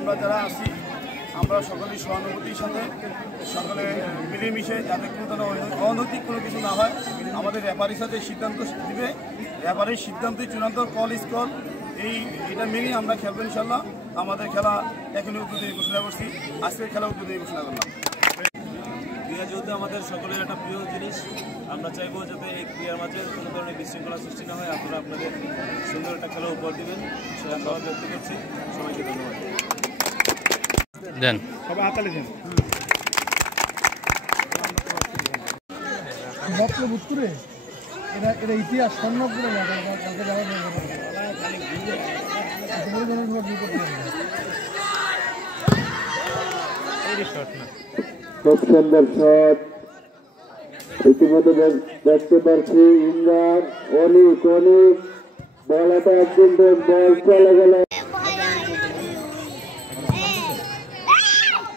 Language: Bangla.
আমরা যারা আছি আমরা সকলেই সহানুভূতির সাথে সকলে মিলেমিশে যাতে কোনো ধরনের অনৈতিক কোনো কিছু না হয় আমাদের রেফারির সাথে সিদ্ধান্ত দিবে, রেফারির সিদ্ধান্তই চূড়ান্ত কল স্কল এটা মেনেই আমরা খেলবো ইনশাল্লাহ। আমাদের খেলা এখনই উদ্বোধনী ঘোষণা করছি, আজকের খেলা উদ্বোধনী ঘোষণা করলাম। ক্রীড়া যেহেতু আমাদের সকলের একটা প্রিয় জিনিস, আমরা চাইবো যাতে এই ক্রীড়ার মাঝে কোনো ধরনের বিশৃঙ্খলা সৃষ্টি না হয়। আপনারা আপনাদের সুন্দর একটা খেলা উপহার দেবেন সে আশাবাদ ব্যক্ত করছি। সবাইকে ধন্যবাদ দেন। সবাই হাতালি দেন। এটা ইতিহাস স্বর্ণপুরে খুব সুন্দর শট ইতিমধ্যে দেখতে পাচ্ছি। ইমরান অনেক বলাটা একদিন বল চলে গেল। একটা